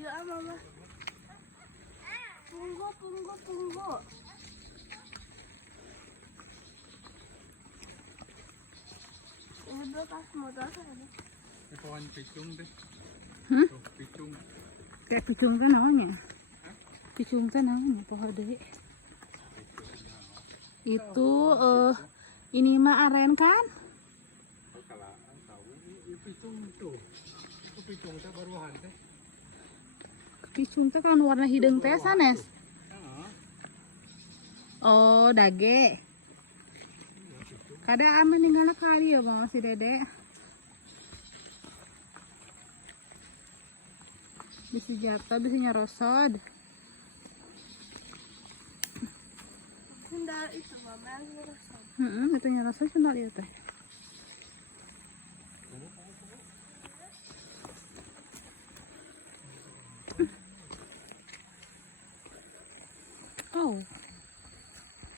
iya mama. Tunggu. Ini bekas motor saya. Pohon picung deh. Tuh, picung. Kayak picung kan namanya. Picung kan namanya pohon deh. Itu ini mah aren kan? Kalau tahu ini picung tuh. Itu picung teh baruhan teh. Picung teh kan warna hidung teh sanes. Oh, dage. Kada aman ninggala kali ya bang si Dede. Bisa jatuh, bisa nyerosot. Sendal itu mama yang ngerasa. Itu nyerosot sendal itu teh. Oh.